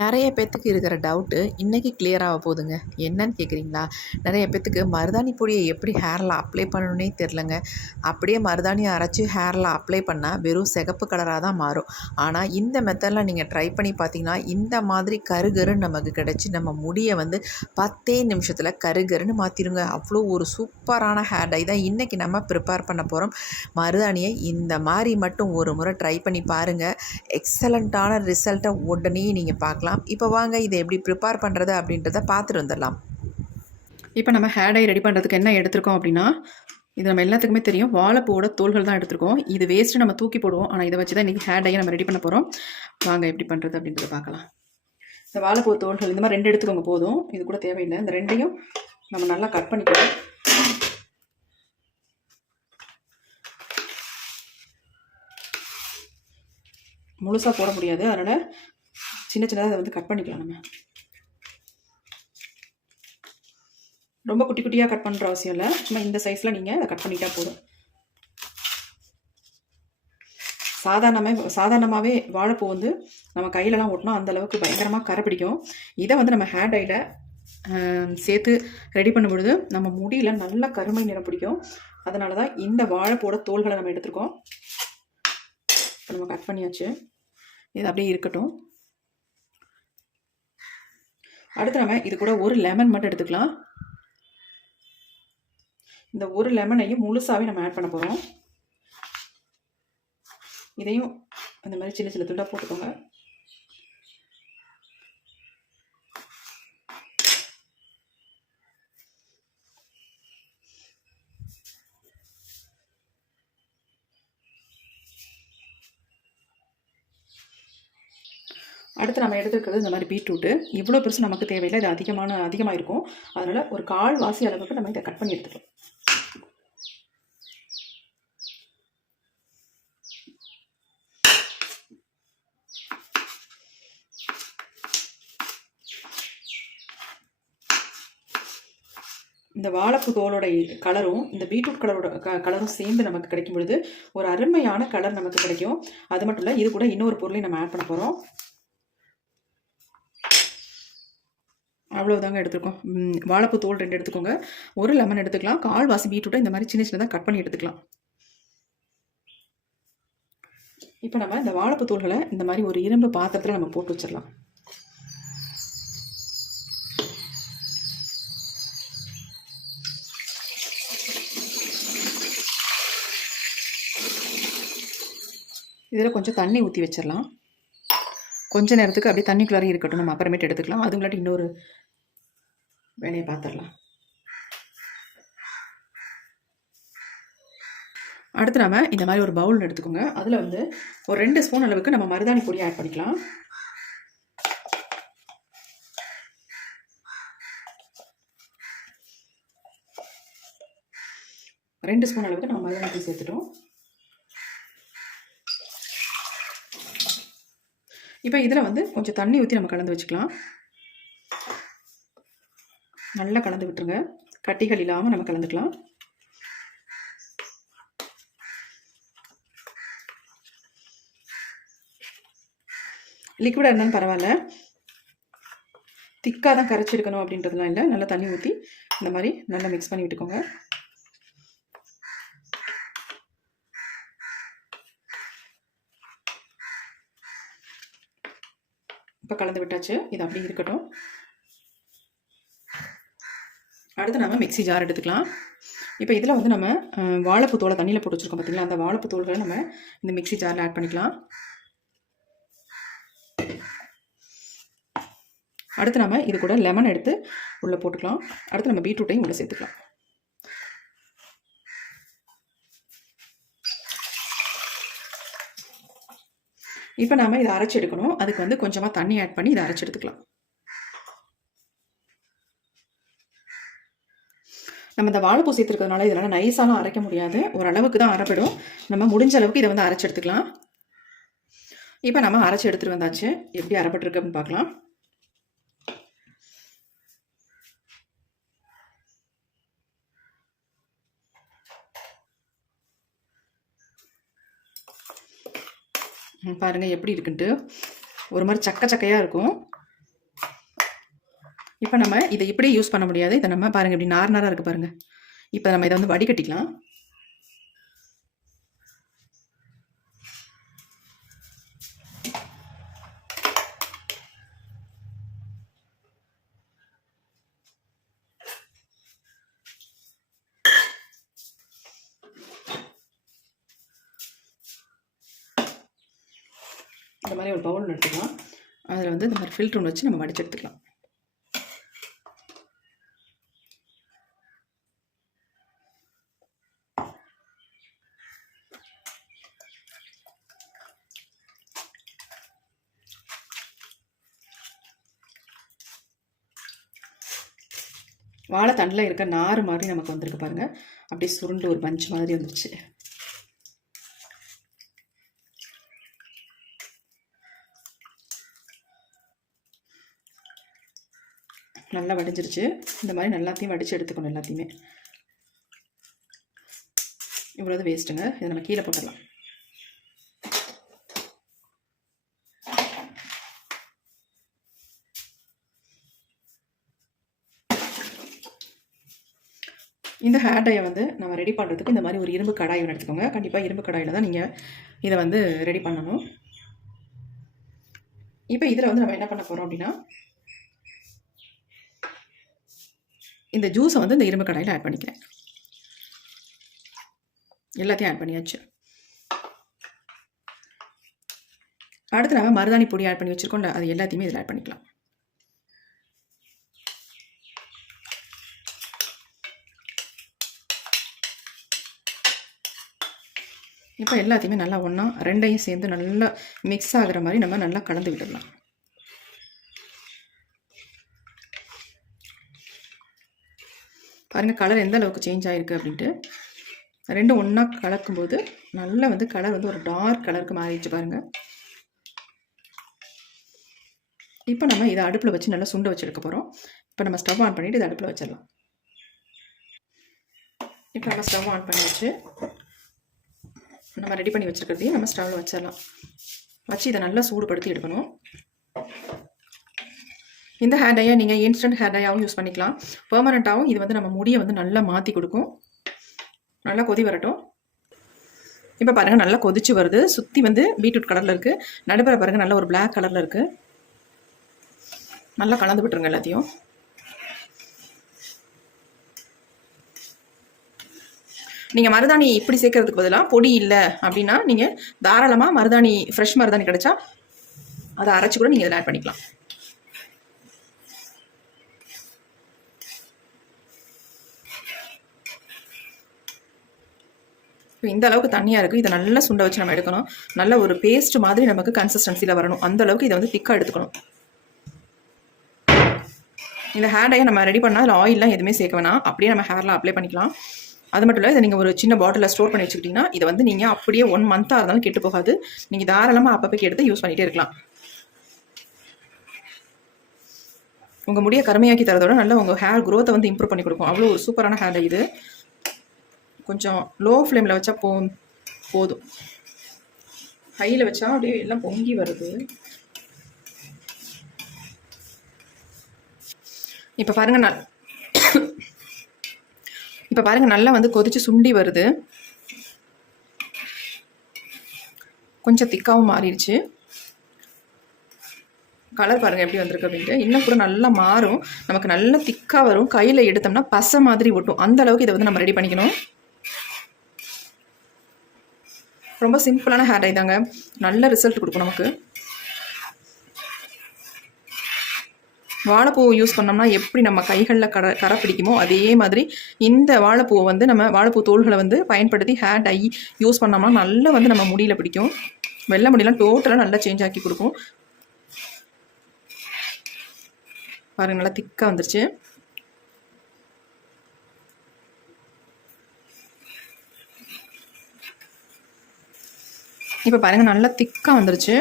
நிறைய பேத்துக்கு இருக்கிற டவுட்டு இன்றைக்கி கிளியர் ஆக போகுதுங்க. என்னன்னு கேட்குறீங்களா? நிறைய பேத்துக்கு மருதாணி பொடியை எப்படி ஹேரில் அப்ளை பண்ணணுன்னே தெரிலங்க. அப்படியே மருதாணியை அரைச்சி ஹேரில் அப்ளை பண்ணால் வெறும் சிகப்பு கலராக தான் மாறும். ஆனால் இந்த மெத்தடில் நீங்கள் ட்ரை பண்ணி பார்த்தீங்கன்னா இந்த மாதிரி கருகருன்னு நமக்கு கிடச்சி நம்ம முடியை வந்து 10 நிமிஷத்தில் கருகருன்னு மாற்றிடுங்க. அவ்வளோ ஒரு சூப்பரான ஹேர் டை தான் இன்றைக்கி நம்ம ப்ரிப்பேர் பண்ண போகிறோம். மருதாணியை இந்த மாதிரி மட்டும் ஒரு முறை ட்ரை பண்ணி பாருங்கள். எக்ஸலண்ட்டான ரிசல்ட்டை உடனே நீங்கள் பார்க்கலாம். இப்போ வாங்க இதை எப்படி ப்ரிப்பேர் பண்ணுறது அப்படின்றத பார்த்துட்டு வந்துடலாம். இப்போ நம்ம ஹேர் டை ரெடி பண்ணுறதுக்கு என்ன எடுத்திருக்கோம் அப்படின்னா, இது நம்ம எல்லாத்துக்குமே தெரியும், வாழைப்பூவோட தோள்கள் தான் எடுத்திருக்கோம். இது வேஸ்ட்டு நம்ம தூக்கி போடுவோம். ஆனால் இதை வச்சு தான் இன்றைக்கி ஹேர் டையை நம்ம ரெடி பண்ண போகிறோம். வாங்க எப்படி பண்ணுறது அப்படின்றத பார்க்கலாம். இந்த வாழைப்பூ தோள்கள் இந்த மாதிரி 2 எடுத்துக்கோங்க போதும். இது கூட தேவையில்லை. இந்த 2ஐயும் நம்ம நல்லா கட் பண்ணிக்கலாம். முழுசாக போட முடியாது, அதனால் சின்ன சின்னதாக அதை வந்து கட் பண்ணிக்கலாம். நம்ம ரொம்ப குட்டி குட்டியாக கட் பண்ணுற அவசியம் இல்லை. சும்மா இந்த சைஸில் நீங்கள் அதை கட் பண்ணிட்டா போதும். சாதாரணமாகவே வாழைப்பூ வந்து நம்ம கையிலலாம் ஓட்டினா அந்தளவுக்கு பயங்கரமாக கரை பிடிக்கும். இதை வந்து நம்ம ஹேர் டையில் சேர்த்து ரெடி பண்ணும் பொழுது நம்ம முடியில் நல்லா கருமை நிறம் பிடிக்கும். அதனால தான் இந்த வாழைப்பூவோட தோள்களை நம்ம எடுத்துருக்கோம். இப்போ நம்ம கட் பண்ணியாச்சு. இது அப்படியே இருக்கட்டும். அடுத்து நம்ம இது கூட ஒரு லெமன் மட்டும் எடுத்துக்கலாம். இந்த ஒரு லெமனையும் முழுசாகவே நம்ம ஆட் பண்ண போகிறோம். இதையும் அந்த மாதிரி சின்ன சின்ன துண்டாக போட்டுக்கோங்க. அடுத்து நம்ம எடுத்துக்கிறது இந்த மாதிரி பீட்ரூட்டு. இவ்வளோ பெருசு நமக்கு தேவையில்லை, இது அதிகமாக இருக்கும். அதனால் ஒரு 1/4 வாசி அளவுக்கு நம்ம இதை கட் பண்ணி எடுத்துக்கலாம். இந்த வாழைப்பூ தோலோட கலரும் இந்த பீட்ரூட் கலரும் சேர்ந்து நமக்கு கிடைக்கும் பொழுது ஒரு அருமையான கலர் நமக்கு கிடைக்கும். அது மட்டும் இல்லை, இது கூட இன்னொரு பொருளையும் நம்ம ஆட் பண்ண போகிறோம். அவ்வளோதாங்க எடுத்துருக்கோம். வாழைப்பூ தோல் 2 எடுத்துக்கோங்க. ஒரு லெமன் எடுத்துக்கலாம். 1/4 வாசி பீட்ரூட்டை இந்த மாதிரி சின்ன சின்னதாக கட் பண்ணி எடுத்துக்கலாம். இப்போ நம்ம இந்த வாழைப்பூ தோல்களை இந்த மாதிரி ஒரு இரும்பு பாத்திரத்தில் நம்ம போட்டு வச்சிடலாம். இதில் கொஞ்சம் தண்ணி ஊற்றி வச்சிடலாம். கொஞ்ச நேரத்துக்கு அப்படியே தண்ணிக்குள்ளாரே இருக்கட்டும். நம்ம அப்புறமேட்டு எடுத்துக்கலாம். அதுங்களாட்டி இன்னொரு வேலையை பார்த்துடலாம். அடுத்து நம்ம இந்த மாதிரி ஒரு பவுல் எடுத்துக்கோங்க. அதில் வந்து ஒரு 2 ஸ்பூன் அளவுக்கு நம்ம மருதாணி பொடி ஆட் பண்ணிக்கலாம். ரெண்டு ஸ்பூன் அளவுக்கு நம்ம மருதாணி பொடி சேர்த்துட்டோம். இப்போ இதில் வந்து கொஞ்சம் தண்ணி ஊற்றி நம்ம கலந்து வச்சுக்கலாம். நல்லா கலந்து விட்டுருங்க. கட்டிகள் இல்லாமல் நம்ம கலந்துக்கலாம். லிக்விடாக இருந்தாலும் பரவாயில்ல, திக்காக தான் கரைச்சி எடுக்கணும் அப்படின்றதுலாம் இல்லை. நல்லா தண்ணி ஊற்றி இந்த மாதிரி நல்லா மிக்ஸ் பண்ணி விட்டுக்கோங்க. இப்போ கலந்து விட்டாச்சு. இது அப்படி இருக்கட்டும். அடுத்து நம்ம மிக்ஸி ஜார் எடுத்துக்கலாம். இப்போ இதில் வந்து நம்ம வாழைப்பூ தோலை தண்ணியில் போட்டு வச்சுருக்கோம் பார்த்தீங்களா, அந்த வாழைப்பூ தோல்களை நம்ம இந்த மிக்ஸி ஜாரில் ஆட் பண்ணிக்கலாம். அடுத்து நம்ம இது கூட லெமன் எடுத்து உள்ளே போட்டுக்கலாம். அடுத்து நம்ம பீட்ரூட்டையும் உள்ளே சேர்த்துக்கலாம். இப்போ நாம் இதை அரைச்சி எடுக்கணும். அதுக்கு வந்து கொஞ்சமாக தண்ணி ஆட் பண்ணி இதை அரைச்சி எடுத்துக்கலாம். நம்ம இந்த வாழைப்பூ சேர்த்துருக்கிறதுனால இதனால் நைஸாலாம் அரைக்க முடியாது, ஓரளவுக்கு தான் அரைப்படும். நம்ம முடிஞ்ச அளவுக்கு இதை வந்து அரைச்சி எடுத்துக்கலாம். இப்போ நம்ம அரைச்சி எடுத்துகிட்டு வந்தாச்சு. எப்படி அரைப்பட்டுருக்கு அப்படின்னு பார்க்கலாம். பாருங்கள் எப்படி இருக்குன்ட்டு. ஒரு மாதிரி சக்கையாக இருக்கும். இப்போ நம்ம இதை இப்படியே யூஸ் பண்ண முடியாது. இதை நம்ம பாருங்கள் இப்படி நார் நாராக இருக்குது பாருங்கள். இப்போ நம்ம இதை வந்து வடிகட்டிக்கலாம். இந்த மாதிரி ஒரு பவுல் எடுத்துக்கலாம். அதில் வந்து இந்த மாதிரி ஃபில்ட்ரு ஒன்று வச்சு நம்ம வடிச்சு எடுத்துக்கலாம். வாழைத்தண்டில் இருக்க நார் மாதிரி நமக்கு வந்திருக்கு பாருங்கள். அப்படியே சுருண்டு ஒரு பஞ்ச் மாதிரி வந்துருச்சு. நல்லா வடிஞ்சிருச்சு. இந்த மாதிரி எல்லாத்தையும் வடித்து எடுத்துக்கணும். எல்லாத்தையுமே இவ்வளோது வேஸ்ட்டுங்க. இதை நம்ம கீழே போட்டுடலாம். இந்த ஹேர் டையை வந்து நம்ம ரெடி பண்ணுறதுக்கு இந்த மாதிரி ஒரு இரும்பு கடாய் ஒன்று எடுத்துக்கோங்க. கண்டிப்பாக இரும்பு கடாயில் தான் நீங்கள் இதை வந்து ரெடி பண்ணணும். இப்போ இதில் வந்து நம்ம என்ன பண்ண போகிறோம் அப்படின்னா, இந்த ஜூஸை வந்து இந்த இரும்பு கடாயில் ஆட் பண்ணிக்கிறேன். எல்லாத்தையும் ஆட் பண்ணியாச்சு. அடுத்து நம்ம மருதாணி பொடி ஆட் பண்ணி வச்சுருக்கோம்ல, அது எல்லாத்தையுமே இதில் ஆட் பண்ணிக்கலாம். இப்போ எல்லாத்தையுமே நல்லா ஒன்றா ரெண்டையும் சேர்ந்து நல்லா மிக்ஸ் ஆகிற மாதிரி நம்ம நல்லா கலந்து விட்டுடலாம். பாருங்கள் கலர் எந்த அளவுக்கு சேஞ்ச் ஆகிருக்கு அப்படின்ட்டு. ரெண்டும் ஒன்றா கலக்கும்போது நல்லா வந்து கலர் வந்து ஒரு டார்க் கலருக்கு மாறிடுச்சு பாருங்கள். இப்போ நம்ம இதை அடுப்பில் வச்சு நல்லா சுண்டை வச்சு எடுக்க போகிறோம். இப்போ நம்ம ஸ்டவ் ஆன் பண்ணிவிட்டு இதை அடுப்பில் வச்சிடலாம். இப்போ நம்ம ஸ்டவ் ஆன் பண்ணி வச்சு நம்ம ரெடி பண்ணி வச்சுருக்கிறதையும் நம்ம ஸ்டவ்வில் வச்சிடலாம். வச்சு இதை நல்லா சூடுபடுத்தி எடுக்கணும். இந்த ஹேர் டையை நீங்கள் இன்ஸ்டன்ட் ஹேர் டையாகவும் யூஸ் பண்ணிக்கலாம். பெர்மனண்ட்டாகவும் இது வந்து நம்ம முடியை வந்து நல்லா மாற்றி கொடுக்கும். நல்லா கொதி வரட்டும். இப்போ பாருங்கள் நல்லா கொதிச்சு வருது. சுற்றி வந்து பீட்ரூட் கலரில் இருக்குது. நடுப்புற பாருங்கள் நல்ல ஒரு பிளாக் கலரில் இருக்குது. நல்லா கலந்து விட்டுருங்க எல்லாத்தையும். நீங்கள் மருதாணி இப்படி சேர்க்கறதுக்கு பதிலாக பொடி இல்லை அப்படின்னா நீங்கள் தாராளமாக மருதாணி ஃப்ரெஷ் மருதாணி கிடைச்சா அதை அரைச்சி கூட நீங்கள் இதில் ஆட் பண்ணிக்கலாம். இந்த அளவுக்கு தண்ணியாக இருக்குது. இதை நல்லா சுண்டை வச்சு நம்ம எடுக்கணும். நல்ல ஒரு பேஸ்ட் மாதிரி நமக்கு கன்சிஸ்டன்சியில் வரணும். அந்த அளவுக்கு இதை வந்து திக்காக எடுத்துக்கணும். இந்த ஹேர் டையை நம்ம ரெடி பண்ணால் அதில் ஆயிலெலாம் எதுவுமே சேர்க்க வேணாம். அப்படியே நம்ம ஹேரில் அப்ளை பண்ணிக்கலாம். அது மட்டும் இல்லை, இதை நீங்கள் ஒரு சின்ன பாட்டிலில் ஸ்டோர் பண்ணி வச்சுக்கிட்டிங்கன்னா இதை வந்து நீங்கள் அப்படியே 1 மந்த்தாக இருந்தாலும் கெட்டு போகாது. நீங்கள் தாராளமாக அப்பப்போக்கு எடுத்து யூஸ் பண்ணிகிட்டே இருக்கலாம். உங்கள் முடியை கருமையாக்கி தரதோட நல்லா உங்கள் ஹேர் க்ரோத்தை வந்து இம்ப்ரூவ் பண்ணி கொடுக்கும். அவ்வளோ ஒரு சூப்பரான ஹேர் டை இது. கொஞ்சம் லோ ஃப்ளேமில் வச்சா போதும். ஹையில் வச்சா அப்படியே எல்லாம் பொங்கி வருது. இப்போ பாருங்கள் நல்லா வந்து கொதிச்சு சுண்டி வருது. கொஞ்சம் திக்காவும் மாறிடுச்சு. கலர் பாருங்கள் எப்படி வந்திருக்கு அப்படின்ட்டு. இன்னும் கூட நல்லா மாறும். நமக்கு நல்லா திக்காக வரும். கையில் எடுத்தோம்னா பசை மாதிரி ஒட்டும். அந்த அளவுக்கு இதை வந்து நம்ம ரெடி பண்ணிக்கணும். ரொம்ப சிம்பிளான ஹேர் டை தாங்க. நல்ல ரிசல்ட் கொடுக்கும் நமக்கு. வாழைப்பூ யூஸ் பண்ணோம்னா எப்படி நம்ம கைகளில் கரை பிடிக்குமோ அதே மாதிரி இந்த வாழைப்பூவை வந்து நம்ம வாழைப்பூ தோள்களை வந்து பயன்படுத்தி ஹேர் டை யூஸ் பண்ணோம்னா நல்லா வந்து நம்ம முடியில் பிடிக்கும். வெள்ளை முடியெல்லாம் டோட்டலாக நல்லா சேஞ்ச் ஆக்கி கொடுக்கும். பாருங்க நல்லா திக்காக வந்துருச்சு. இப்போ பாருங்கள் நல்லா திக்காக வந்துருச்சு.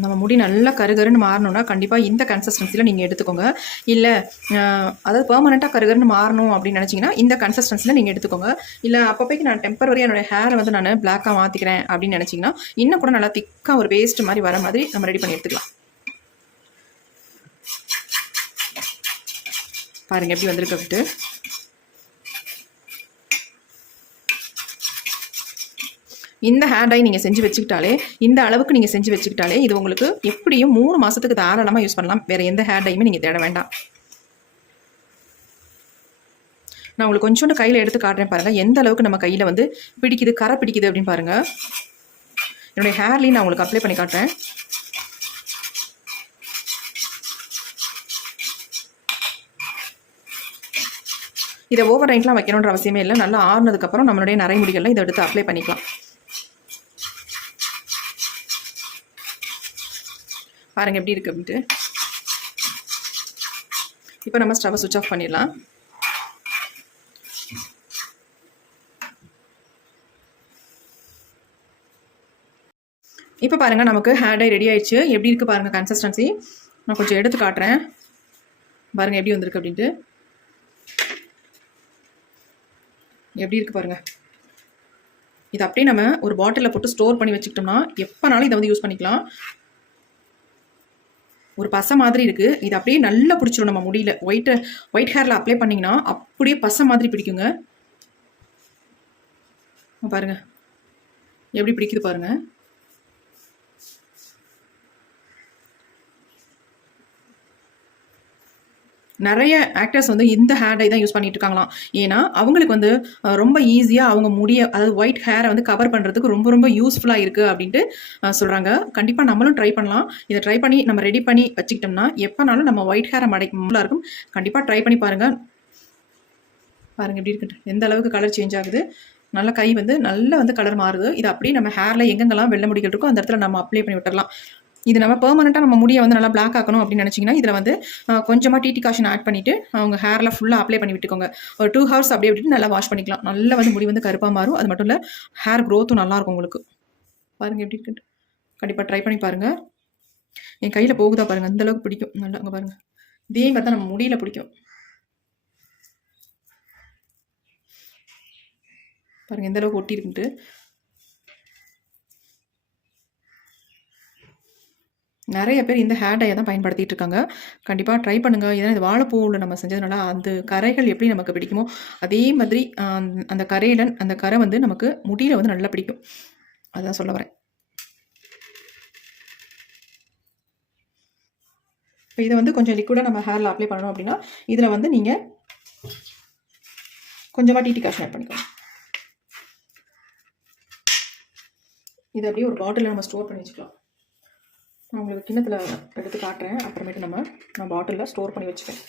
நம்ம முடி நல்லா கருகருன்னு மாறணும்னா கண்டிப்பாக இந்த கன்சிஸ்டன்சியில் நீங்கள் எடுத்துக்கோங்க. இல்லை அதாவது பெர்மனெண்ட்டாக கருகருன்னு மாறணும் அப்படின்னு நினச்சிங்கன்னா இந்த கன்சிஸ்டன்சியில் நீங்கள் எடுத்துக்கோங்க. இல்லை அப்போதைக்கு நான் டெம்பரரியாக என்னோடய ஹேரை வந்து நான் பிளாக்காக மாற்றிக்கிறேன் அப்படின்னு நினச்சிங்கன்னா இன்னும் கூட நல்லா திக்காக ஒரு பேஸ்ட் மாதிரி வர மாதிரி நம்ம ரெடி பண்ணி எடுத்துக்கலாம். பாருங்கள் எப்படி வந்திருக்கு அப்படின்ட்டு. இந்த ஹேர் டை நீங்கள் செஞ்சு வச்சுக்கிட்டாலே, இந்த அளவுக்கு நீங்கள் செஞ்சு வச்சுக்கிட்டாலே இது உங்களுக்கு எப்படியும் 3 மாதத்துக்கு தாராளமாக யூஸ் பண்ணலாம். வேறு எந்த ஹேர் டையுமே நீங்கள் தேட வேண்டாம். நான் உங்களுக்கு கொஞ்சோண்டு கையில் எடுத்து காட்டுறேன் பாருங்கள், எந்த அளவுக்கு நம்ம கையில் வந்து பிடிக்குது, கரை பிடிக்குது அப்படின்னு பாருங்கள். என்னுடைய ஹேர்லேயும் நான் உங்களுக்கு அப்ளை பண்ணி காட்டுறேன். இதை ஓவர் நைட்லாம் வைக்கணுன்ற அவசியமே இல்லை. நல்லா ஆறுனதுக்கப்புறம் நம்மளுடைய நரைமுடிகளில் இதை எடுத்து அப்ளை பண்ணிக்கலாம். பாருங்கள் எப்படி இருக்குது அப்படின்ட்டு. இப்போ நம்ம ஸ்டவ்வை சுவிட்ச் ஆஃப் பண்ணிடலாம். இப்போ பாருங்கள் நமக்கு ஹேர் டை ரெடி ஆயிடுச்சு. எப்படி இருக்குது பாருங்கள் கன்சிஸ்டன்சி. நான் கொஞ்சம் எடுத்து காட்டுறேன் பாருங்கள் எப்படி வந்திருக்கு அப்படின்ட்டு. எப்படி இருக்குது பாருங்கள். இது அப்படியே நம்ம ஒரு பாட்டிலில் போட்டு ஸ்டோர் பண்ணி வச்சுக்கிட்டோம்னா எப்போனாலும் இதை வந்து யூஸ் பண்ணிக்கலாம். ஒரு பசை மாதிரி இருக்குது. இது அப்படியே நல்லா பிடிச்சிரும் நம்ம முடியல. ஒயிட் ஹேரில் அப்ளை பண்ணிங்கன்னா அப்படியே பசை மாதிரி பிடிக்குங்க. பாருங்கள் எப்படி பிடிக்குது பாருங்கள். நிறைய ஆக்டர்ஸ் வந்து இந்த ஹேர் டை தான் யூஸ் பண்ணிட்டு இருக்காங்களாம். ஏன்னா அவங்களுக்கு வந்து ரொம்ப ஈஸியாக அவங்க முடிய, அதாவது ஒயிட் ஹேரை வந்து கவர் பண்ணுறதுக்கு ரொம்ப ரொம்ப யூஸ்ஃபுல்லாக இருக்குது அப்படின்ட்டு சொல்கிறாங்க. கண்டிப்பாக நம்மளும் ட்ரை பண்ணலாம். இதை ட்ரை பண்ணி நம்ம ரெடி பண்ணி வச்சுக்கிட்டோம்னா எப்போனாலும் நம்ம ஒயிட் ஹேரை மடைக்கலாக இருக்கும். கண்டிப்பாக ட்ரை பண்ணி பாருங்கள். பாருங்கள் எப்படி இருக்குட்டு, எந்த அளவுக்கு கலர் சேஞ்ச் ஆகுது. நல்ல கை வந்து நல்லா வந்து கலர் மாறுது. இது அப்படியே நம்ம ஹேரில் எங்கெங்கெல்லாம் வெள்ளை முடிகள் இருக்கோ அந்த இடத்துல நம்ம அப்ளை பண்ணி விட்டுடலாம். இது நம்ம பெர்மனெண்ட்டாக நம்ம முடியை வந்து நல்லா பிளாக் ஆக்கணும் அப்படின்னு நினச்சிங்கன்னா இதில் வந்து கொஞ்சமாக டிடி காஷன் ஆட் பண்ணிவிட்டு அவங்க ஹேரில் ஃபுல்லாக அப்ளை பண்ணி விட்டுக்கோங்க. ஒரு 2 ஹவர்ஸ் அப்படியே விட்டுட்டு நல்லா வாஷ் பண்ணிக்கலாம். நல்லா வந்து முடி வந்து கருப்பாக மாறும். அது மட்டும் இல்லை ஹேர் க்ரோத்தும் நல்லாயிருக்கும் உங்களுக்கு. பாருங்கள் எப்படி இருக்குன்ட்டு. கண்டிப்பாக ட்ரை பண்ணி பாருங்கள். என் கையில் போகுதா பாருங்கள், அந்தளவுக்கு பிடிக்கும். நல்லா அங்கே பாருங்கள். இதே மாதிரி தான் நம்ம முடியல பிடிக்கும். பாருங்கள் எந்த அளவுக்கு ஒட்டி இருக்குன்ட்டு. நிறைய பேர் இந்த ஹேர் டையை தான் பயன்படுத்திட்டு இருக்காங்க. கண்டிப்பாக ட்ரை பண்ணுங்கள். ஏன்னா இது வாழைப்பூவில் நம்ம செஞ்சதுனால அந்த கரைகள் எப்படி நமக்கு பிடிக்குமோ அதே மாதிரி அந்த கரை வந்து நமக்கு முடியில் வந்து நல்லா பிடிக்கும். அதுதான் சொல்ல வரேன். இப்போ இதை வந்து கொஞ்சம் லிக்விடாக நம்ம ஹேரில் அப்ளை பண்ணணும் அப்படின்னா இதில் வந்து நீங்கள் கொஞ்சமாக டிடி காஷன் ஆட் பண்ணிக்கோங்க. இதை அப்படியே ஒரு பாட்டிலில் நம்ம ஸ்டோர் பண்ணி வச்சுக்கலாம். நான் உங்களுக்கு கிண்ணத்தில் எடுத்து காட்டுறேன். அப்புறமேட்டு நான் பாட்டிலில் ஸ்டோர் பண்ணி வச்சுப்பேன்.